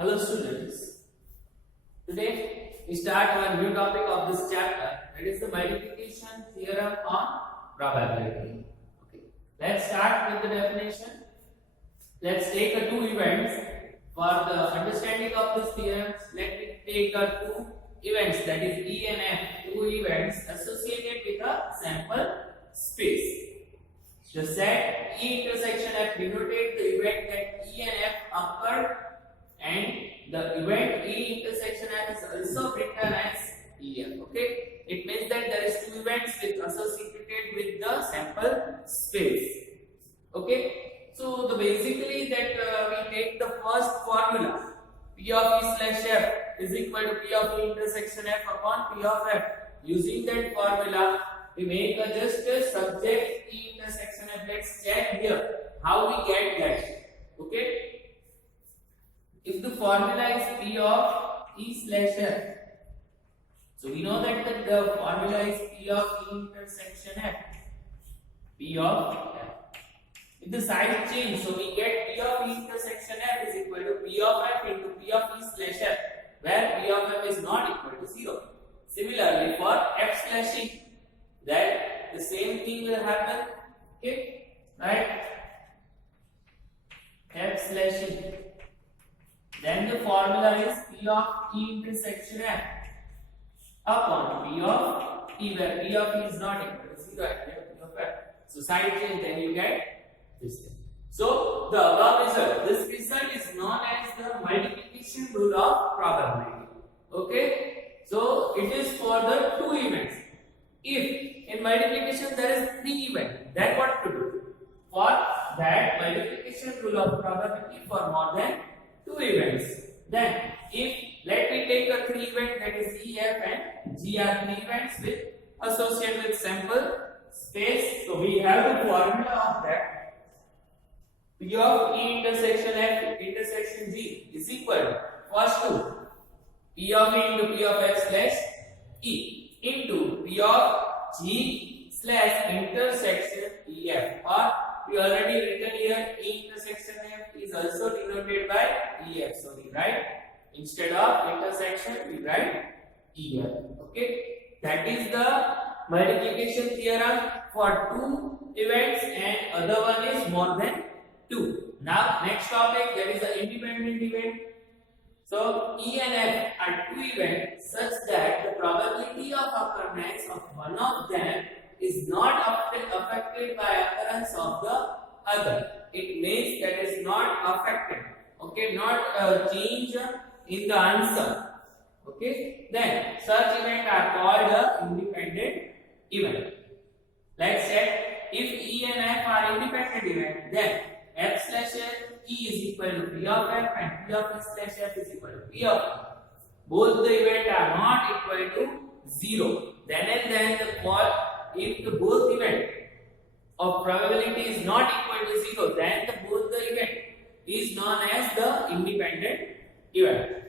Hello students, today we start our new topic of this chapter, that is the multiplication theorem on probability. Okay, let's start with the definition. Let's take two events. For the understanding of this theorem, let me take two events, that is E and F, two events associated with a sample space. The set E intersection F denoted the event that E and F occurred, and the event E intersection F is also written as EF. Okay, it means that there is two events associated with the sample space. Okay, so basically that we take the first formula, P of E slash F is equal to P of E intersection F upon P of F. Using that formula, we make just a subject E intersection F. Let's check here how we get that. Okay. If the formula is P of E slash F, so we know that the formula is P of E intersection F. P of F. If the sign change, so we get P of E intersection F is equal to P of F into P of E slash F, where P of F is not equal to 0. Similarly, for F slash E, that the same thing will happen. Okay, right? F slash E. Then the formula is P of E intersection F upon P of E, where P of E is not equal to 0 at P of F. So side change, then you get this thing. So the above result, this result is known as the multiplication rule of probability. Okay, so it is for the two events. If in multiplication there is three events, then what to do? For that multiplication rule of probability for more than two events. Then, if let me take a three event, that is E, F, and G are three events with associated with sample space. So we have the formula of that. P of E intersection F intersection G is equal to first to P of E into P of F slash E into P of G slash intersection E F, or we already written here E intersection F is also denoted by EF. So we write, instead of intersection we write EF. Okay, that is the multiplication theorem for two events, and other one is more than two. Now next topic, there is an independent event. So E and F are two events such that the probability of occurrence of one of them is not affected by occurrence of the other. It means that is not affected. Okay, not a change in the answer. Okay, then such events are called a independent event. Let's check. If E and F are independent events, then F slash E is equal to P of F and P of E slash F is equal to P of E. Both the events are not equal to 0. Then and then the call, if the both event of probability is not equal to 0, then both the event is known as the independent event.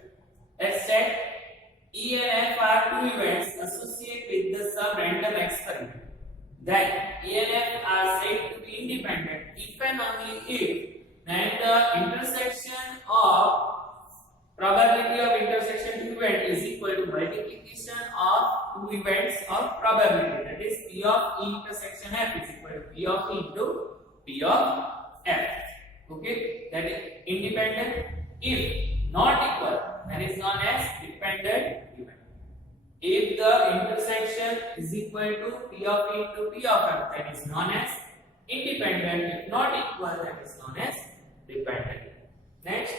Let's check. E and F are two events associated with the sub-random experiment. Then E and F are said to be independent if and only if then the intersection of probability of intersection two event is equal to multiplication of two events of probability. That is P of E intersection F is equal to P of E into P of F. Okay, that is independent. If not equal, that is known as dependent event. If the intersection is equal to P of E into P of F, that is known as independent. If not equal, that is known as dependent. Next,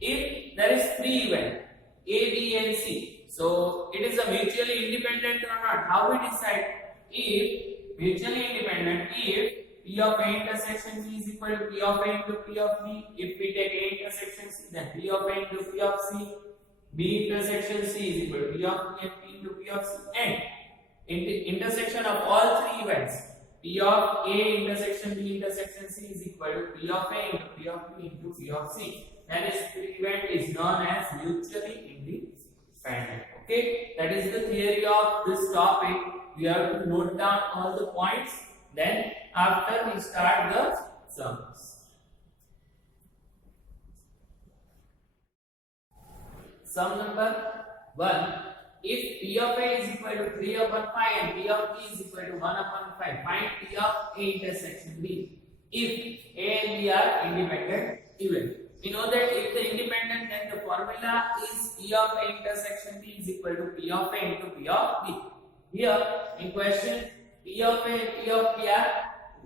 if there is three events A, B, and C, so it is a mutually independent or not? How we decide? If mutually independent, if P of A intersection C is equal to P of A into P of B, if we take A intersection C, then P of A into P of C, B intersection C is equal to P of B and P into P of C, and in the intersection of all three events, P of A intersection B intersection C is equal to P of A into P of B into P of C. Then this event is known as mutually independent. Okay, that is the theory of this topic. We have to note down all the points. Then after we start the sums. Sum number 1. If P of A is equal to 3 upon 5 and P of B is equal to 1 upon 5, find P of A intersection B. If A and B are independent even. We know that if the independent, then the formula is P of A intersection B is equal to P of A into P of B. Here in question, P of A and P of B are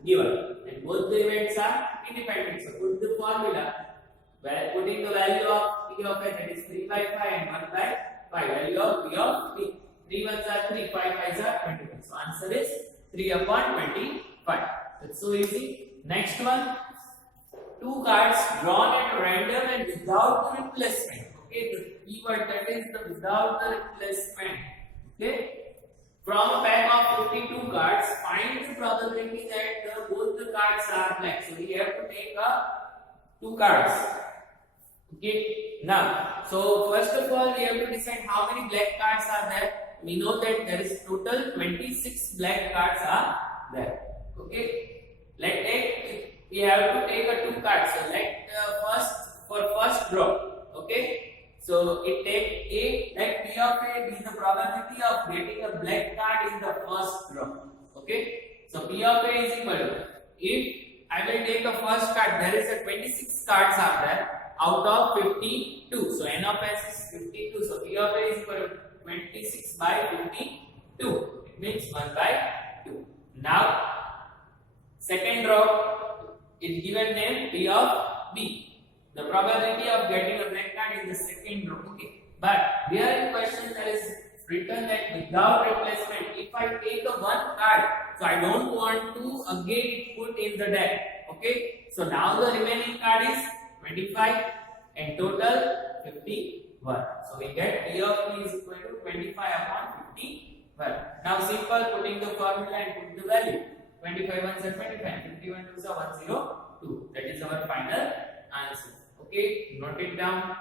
given and both the events are independent. So put the formula by putting the value of P of A, that is 3 by 5 and 1 by 5, value of P of B. 3 ones are 3, 5 5s are 25. So answer is 3 upon 25. It's so easy. Next one, 2 cards drawn at random and without the replacement. Okay, the keyword that is the without the replacement. Okay. From a pack of 52 cards, find the probability that both the cards are black. So we have to take 2 cards. Okay. Now, so first of all, we have to decide how many black cards are there. We know that there is total 26 black cards are there. Okay. We have to take 2 cards. So first draw. Okay. So it take A, let P of A be the probability of getting a black card in the first draw. Okay. So P of A is equal to, if I will take a first card, there is a 26 cards are there out of 52. So N of S is 52. So P of A is equal to 26 by 52. It means 1 by 2. Now second draw is given name P of B. The probability of getting a black card in the second row. Okay. But here in question there is written that without replacement. If I take a 1 card, so I don't want to again put in the deck. Okay. So now the remaining card is 25 and total 51. So we get P of B is equal to 25 upon 51. Now simple, putting the formula and put the value. 25 ones are 25, 51 twos are 102. That is our final answer. Okay, note it down.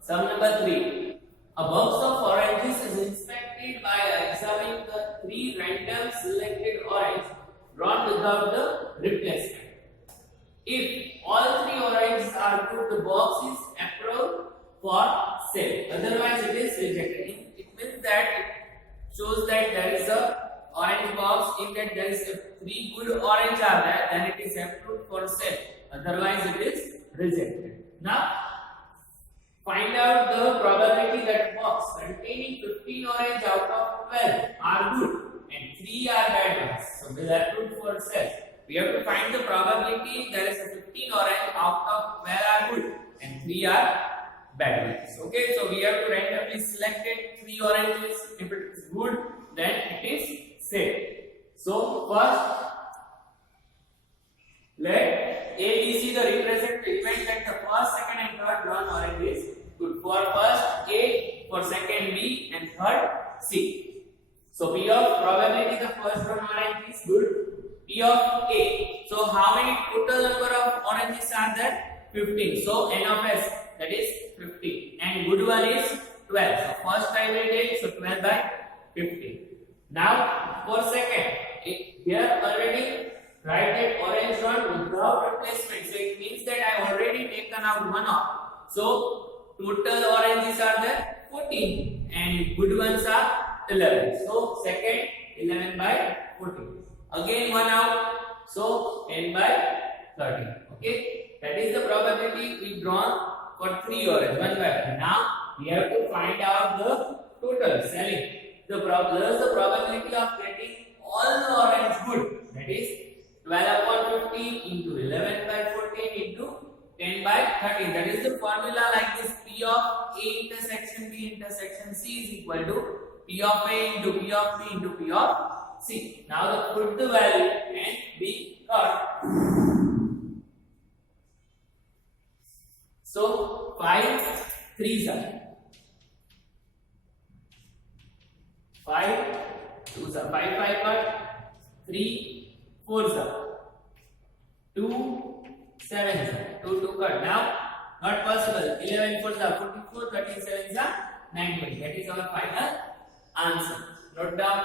Sum number 3. A box of oranges is inspected by examining the 3 random selected oranges drawn without the replacement. If all 3 oranges are good, the box is approved for sale. Otherwise, it is rejected. It means that it shows that there is a orange box. If that there is a 3 good orange are there, then it is approved for sale. Otherwise, it is rejected. Now, find out the probability that box containing 15 orange out of 12 are good and 3 are bad ones. So, they are approved for sale. We have to find the probability there is a 15 orange out of 12 are good and 3 are bad ones. Okay, so we have to randomly select 3 oranges. If it is good, then it is safe. So first, let A, B, C the represent the event that the first, second and third drawn orange is good. For first A, for second B and third C. So P of probability the first drawn orange is good. P of A. So how many total number of oranges are there? 15. So N of S, that is 15. And good one is 12. So first I will take, so 12 by 15. Now for second, here already write that orange one without replacement. So it means that I already taken out 1 off. So total oranges are there 14 and good ones are 11. So second 11 by 14. Again 1 out. So 10 by 13. Okay. That is the probability we drawn for 3 orange 1 by 1. Now we have to find out the total selling. The probability of getting all the orange good, that is 12 upon 15 into 11 by 14 into 10 by 13. That is the formula like this. P of A intersection B intersection C is equal to P of A into P of B into P of C. Now put the value and we got. So 5 3s are 5 2s are 5 5 but 3 4s are 2 7s are 2 2 cut. Now not possible. 11 4s are 44, 13 7s are 90. That is our final answer. Note down.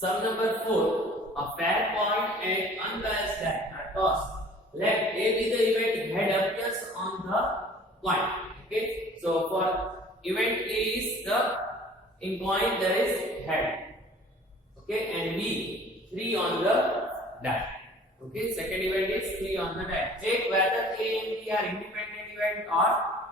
Sum number 4. A fair point and unbalanced die are tossed. Let A be the event head appears on the point. Okay. So for event A is in point there is head. Okay, and B 3 on the die. Okay, second event is 3 on the die. Check whether A and B are independent event or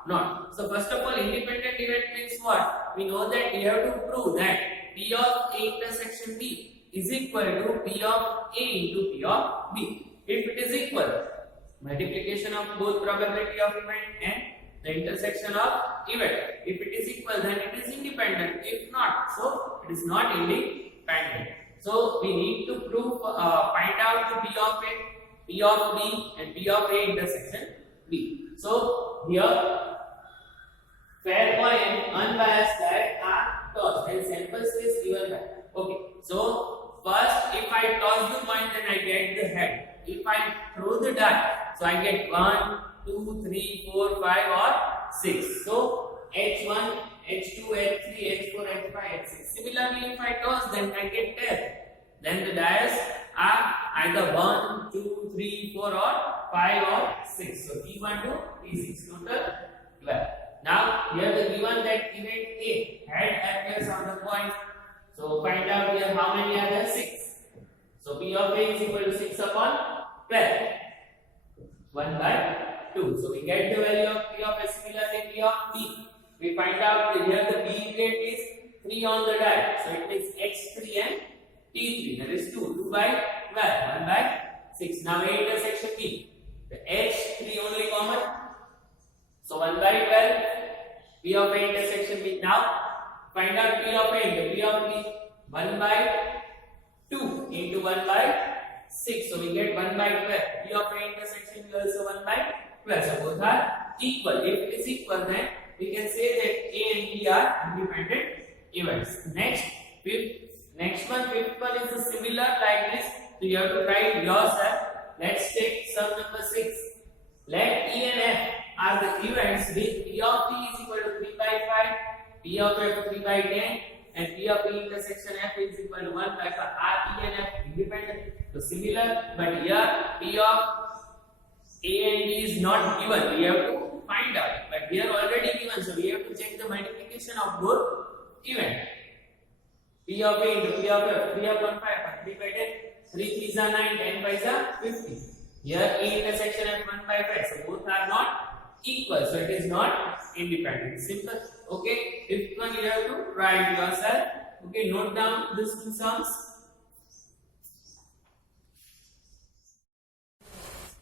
not. So first of all, independent event means what? We know that we have to prove that P of A intersection B is equal to P of A into P of B. If it is equal, multiplication of both probability of event and the intersection of event. If it is equal, then it is independent. If not, so it is not independent. So we need to prove, find out the P of A, P of B, and P of A intersection B. So here, fair point and unbalanced die are tossed, and sample space given here. Okay. So first, if I toss the point, then I get the head. If I throw the die, so I get 1, 2, 3, 4, 5 or 6. So H1, H2, H3, H4, H5, H6. Similarly, if I toss, then I get 10. Then the dice are either 1, 2, 3, 4 or 5 or 6. So T1 to T6 total 12. Now here the given that event A head appears on the point. So find out here how many are there? 6. So P of A is equal to 6 upon 12. 1 by 2. So we get the value of P of A. Similarly P of B. We find out that here the B event is 3 on the die. So it means X3 and T3. That is 2. 2 by 12. 1 by 6. Now A intersection B. The H3 only common. So 1 by 12. P of A intersection B. Now find out P of A into P of B. 1 by 2 into 1 by 6. So we get 1 by 12. P of A intersection B also 1 by 12. So both are equal. If it is equal, then we can say that A and B are independent events. Next one, fifth one is similar like this. So you have to write yourself. Let's take sum number 6. Let E and F are the events with P of T is equal to 3 by 5, P of F 3 by 10, and P of P intersection F is equal to 1 by 5. Are E and F independent? So similar, but here P of A and B is not given. We have to find out. But here already given, so we have to check the multiplication of both events. P of A into P of F, 3 upon 5, 3 by 10, 3 3s are 9, 10 5s are 50. Here A intersection F 1 by 5, so both are not equal, so it is not independent. Simple. Okay, fifth one you have to write yourself. Okay, note down these two sums.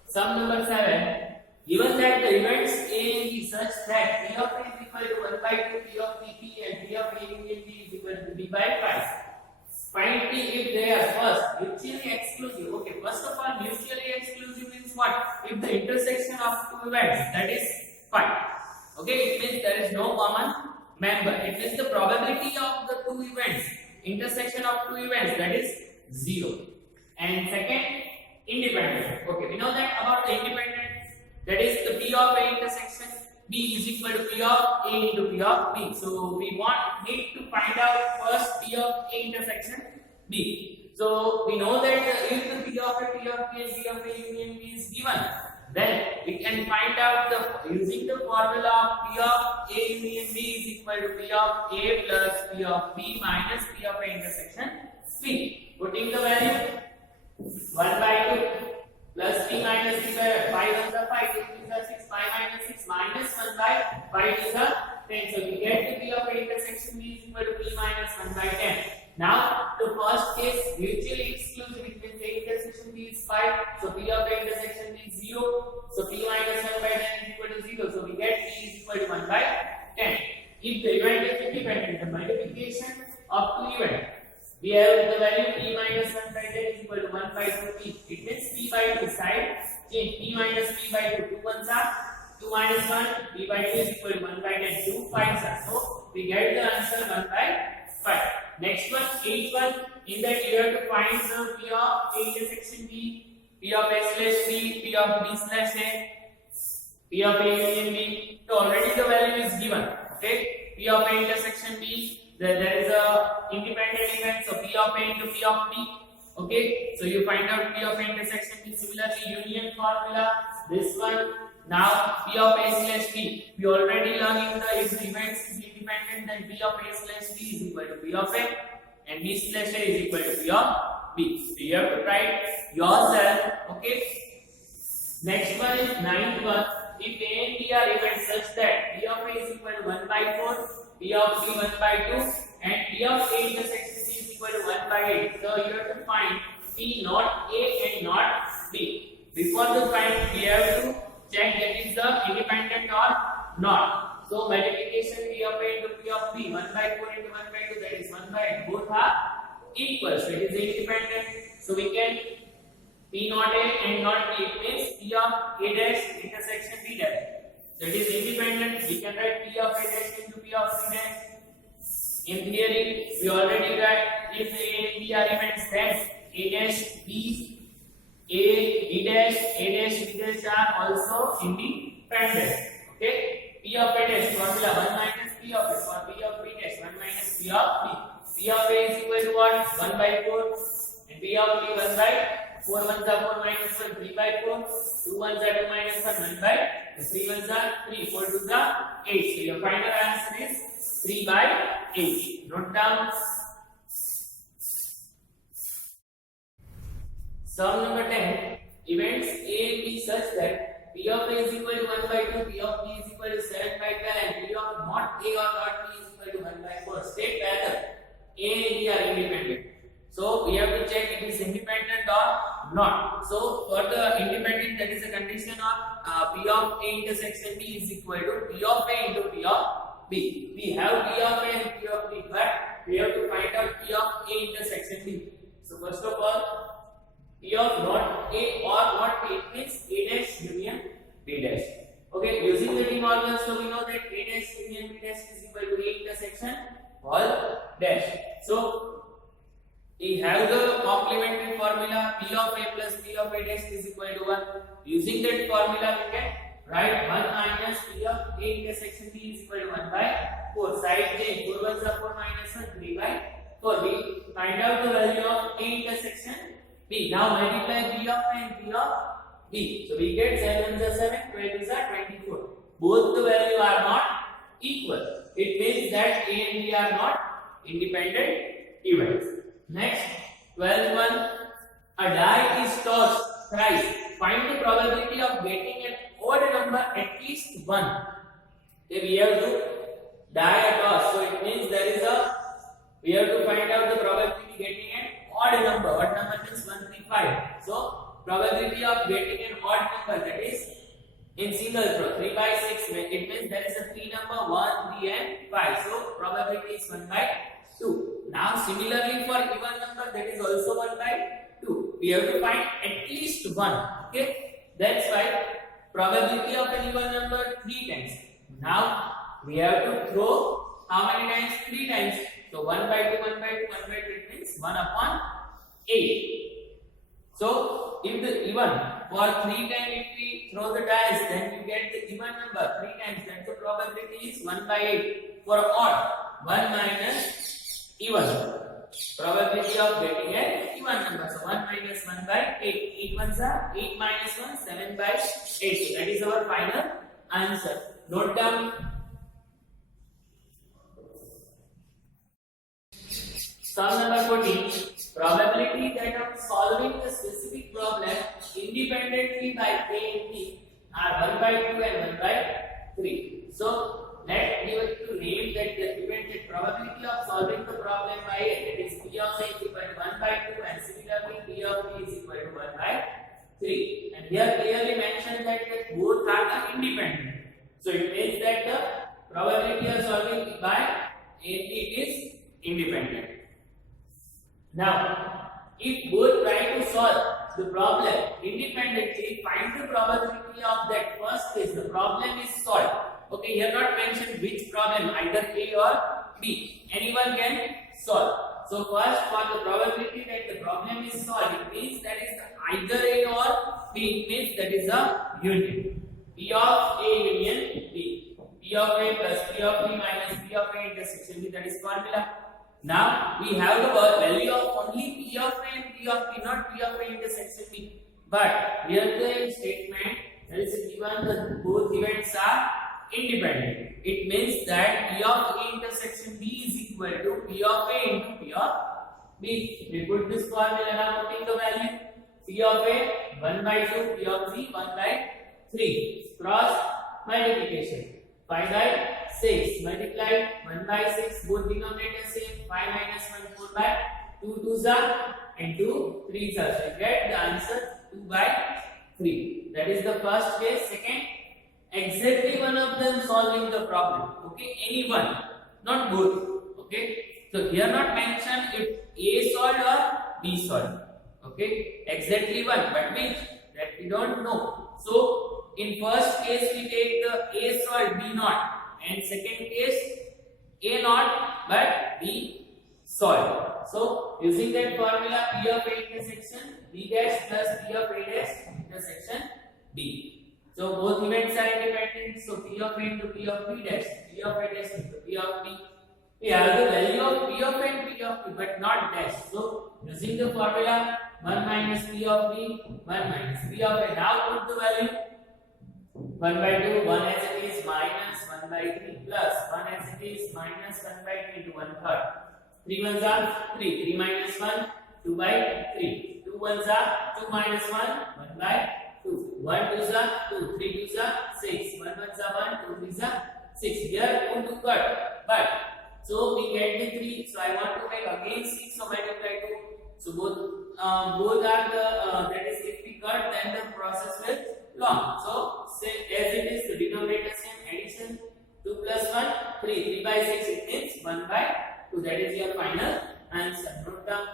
Sum number 7. Given that the events A and B such that P of A is equal to 1 by 2 P of P and P of A union B is equal to B by 5. Find P if they are first mutually exclusive. Okay, first of all, mutually exclusive means what? If the intersection of two events, that is 5. Okay, it means there is no common member. It means the probability of the two events, intersection of two events, that is 0. And second, independent. Okay, we know that about the independent. That is the P of A intersection B is equal to P of A into P of B. So we need to find out first P of A intersection B. So we know that if the P of A, P of B and P of A union B is given, then we can find out using the formula of P of A union B is equal to P of A plus P of B minus P of A intersection B. Putting the value 1 by 2 plus P minus P by 5 is the 5, 2 is the 6, 5 minus 6 minus 1 by 5 is the 10. So we get the P of A intersection B is equal to P minus 1 by 10. Now the first case mutually exclusive, it means A intersection B is 5, so P of A intersection B is 0, so P minus 1 by 10 is equal to 0, so we get P is equal to 1 by 10. If the event is independent, the multiplication of two events, we have the value P minus 1 by 10 is equal to 1 by 2P. It means P by 2 side change P minus P by 2. 2 ones are 2 minus 1. P by 2 is equal to 1 by 10. 2 5s are. So we get the answer 1 by 5. Next one, 8th one. In that you have to find the P of A intersection B, P of A slash B, P of B slash A, P of A union B. So already the value is given. Okay. P of A intersection B there is a independent event, so P of A into P of B. Okay, so you find out P of A intersection B. Similarly, union formula, this one. Now P of A slash B, we already learned in the if the events is independent, then P of A slash B is equal to P of A and B slash A is equal to P of B. So you have to write yourself. Okay. Next one is ninth one. If A and B are events such that P of A is equal to 1 by 4, P of B 1 by 2, and P of A intersection B is equal to 1 by 8. So you have to find P not A and not B. Before the find, we have to check that is the independent or not. So multiplication P of A into P of B, 1 by 4 into 1 by 2, that is 1 by 8. Both are equal, so it is independent. So we can P not A and not B, it means P of A dash intersection B dash. So it is independent. We can write P of A dash into P of B dash. In theory, we already write if A and B are events, then A dash B, B dash B dash are also independent. Okay. P of A dash formula 1 minus P of A, for P of B dash 1 minus P of B. P of A is equal to what? 1 by 4 and P of B 1 by 4 ones are 4 minus 1, 3 by 4, 2 ones are 2 minus 1, 1 by 3 ones are 3, 4 to the 8. So your final answer is 3 by 8. Note down. Sum number 10. Events A and B such that P of A is equal to 1 by 2, P of B is equal to 7 by 12 and P of not A or not B is equal to 1 by 4. State whether A and B are independent. So we have to check it is independent or not. So for the independent, that is a condition of P of A intersection B is equal to P of A into P of B. We have P of A and P of B, but we have to find out P of A intersection B. So first of all, P of not A or not B means A dash union B dash. Okay, using the De Morgan, so we know that A dash union B dash is equal to A intersection all dash. So we have the complementary formula P of A plus P of A dash is equal to 1. Using that formula, we can write 1 minus P of A intersection B is equal to 1 by 4. Side change, 4 ones are 4 minus 1, 3 by 4. We find out the value of A intersection B. Now multiply B of A and B of B. So we get 7 ones are 7, 12 is 24. Both the value are not equal. It means that A and B are not independent events. Next, 12th one, a die is tossed thrice. Find the probability of getting an odd number at least 1. If we have to die a toss, so it means we have to find out the probability of getting an odd number. Odd number means 1, 3, 5. So probability of getting an odd number, that is in single throw 3 by 6. It means there is a 3 number 1, 3 and 5. So probability is 1 by 2. Now similarly for even number, that is also 1 by 2. We have to find at least 1. Okay, that's why probability of an even number 3 times. Now we have to throw how many times? 3 times. So 1 by 2, 1 by 2, 1 by 2, it means 1 upon 8. So if the even for 3 times, if we throw the dice, then you get the even number 3 times. Then the probability is 1 by 8. For odd, 1 minus even, probability of getting an even number. So 1 minus 1 by 8. 8 ones are 8 minus 1, 7 by 8. So that is our final answer. Note down. Sum number 14. Probability that of solving the specific problem independently by A and B are 1 by 2 and 1 by 3. So let's give it to name that the event probability of solving the problem by A, that is P of A is equal to 1 by 2 and similarly P of B is equal to 1 by 3. And here clearly mentioned that both are independent. So it means that the probability of solving by A and B is independent. Now, if both try to solve the problem independently, find the probability of that first case the problem is solved. Okay, here not mentioned which problem, either A or B. Anyone can solve. So first, for the probability that the problem is solved, it means that is either A or B. It means that is a union. P of A union B. P P of A plus P of B minus P of A intersection B. That is formula. Now we have the value of only P of A and P of B, not P of A intersection B. But here the statement there is a given that both events are independent. It means that P of A intersection B is equal to P of A into P of B. We put this formula now, putting the value P of A 1 by 2, P of B 1 by 3. Cross multiplication. 5 by 6 multiplied 1 by 6, both denominators same. 5 minus 1 4 by 2 2s are and 2 3s are. So you get the answer 2 by 3. That is the first case. Second, exactly one of them solving the problem. Okay, any one, not both. Okay, so here not mentioned if A solved or B solved. Okay, exactly one, but which that we don't know. So in first case we take the A solved B not, and second case A not but B solved. So using that formula P of A intersection B dash plus P of A dash intersection B. So both events are independent. So P of A into P of B dash, P of A dash into P of B. We have the value of P of A and P of B, but not dash. So using the formula 1 minus P of B, 1 minus P of A. Now put the value 1 by 2, 1 as it is minus 1 by 3 plus 1 as it is minus 1 by 3 to 1/3. 3 ones are 3, 3 minus 1, 2 by 3. 2 ones are 2 minus 1, 1 by 2. 1 twos are 2, 3 twos are 6, 1 ones are 1, 2 threes are 6. Here 2 to cut, but so we get the 3. So I want to make again 6, so multiply 2. So both are the that is if we cut then the process will long. So say as it is the denominator same, addition 2 plus 1 3, 3 by 6 it means 1 by 2. That is your final answer. Note down.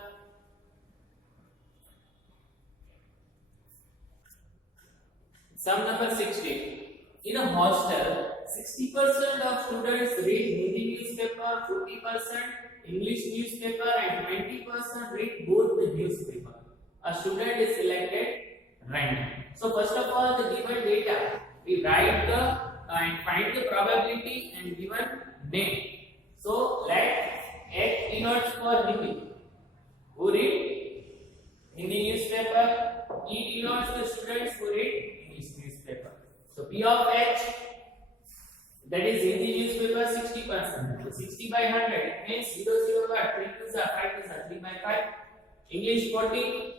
Sum number 16. In a hostel, 60% of students read Hindi newspaper, 40% English newspaper, and 20% read both the newspaper. A student is selected random. So first of all, the given data, we write the and find the probability and given name. So let X denotes for Hindi. Who read Hindi newspaper? E denotes the students who read English newspaper. So P of H, that is Hindi newspaper 60%. So 60 by 100 it means 0 0 by 3 2s are 5 2s are 3 by 5. English 40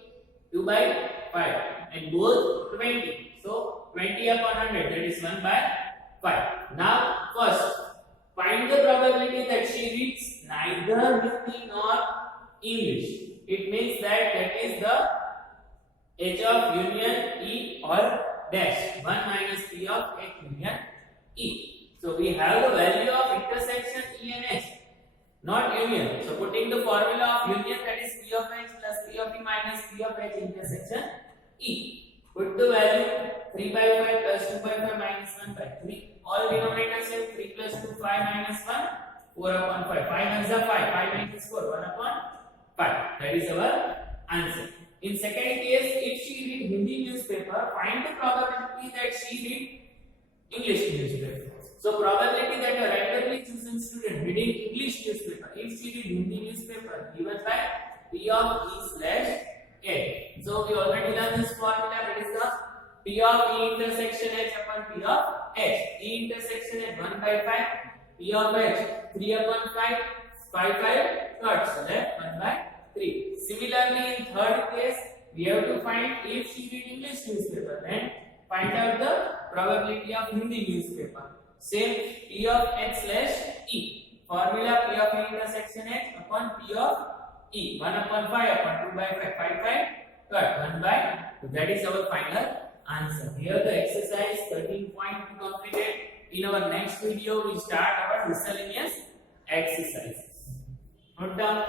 2 by 5 and both 20. So 20 upon 100 that is 1 by 5. Now first find the probability that she reads neither Hindi nor English. It means that is the H of union E or dash 1 minus P of H union E. So we have the value of intersection E and H, not union. So putting the formula of union, that is P of H plus P of E minus P of H intersection E. Put the value 3 by 5 plus 2 by 5 minus 1 by 3. All denominators same. 3 plus 2 5 minus 1 4 upon 5. 5 ones are 5. 5 minus 4 1 upon 5. That is our answer. In second case, if she read Hindi newspaper, find the probability that she read English newspaper. So probability that a randomly chosen student reading English newspaper, if she read Hindi newspaper, given by P of E slash A. So we already learned this formula, that is the P of E intersection H upon P of H. E intersection H 1 by 5, P of H 3 upon 5, 5 cuts, so left 1 by 3. Similarly, in third case, we have to find if she read English newspaper, then find out the probability of Hindi newspaper. Same P of H slash E. Formula P of E intersection H upon P of E. 1 upon 5 upon 2 by 5. 5 cut 1 by 2. That is our final answer. Here the exercise 13.2 completed. In our next video, we start our miscellaneous exercises. Note down.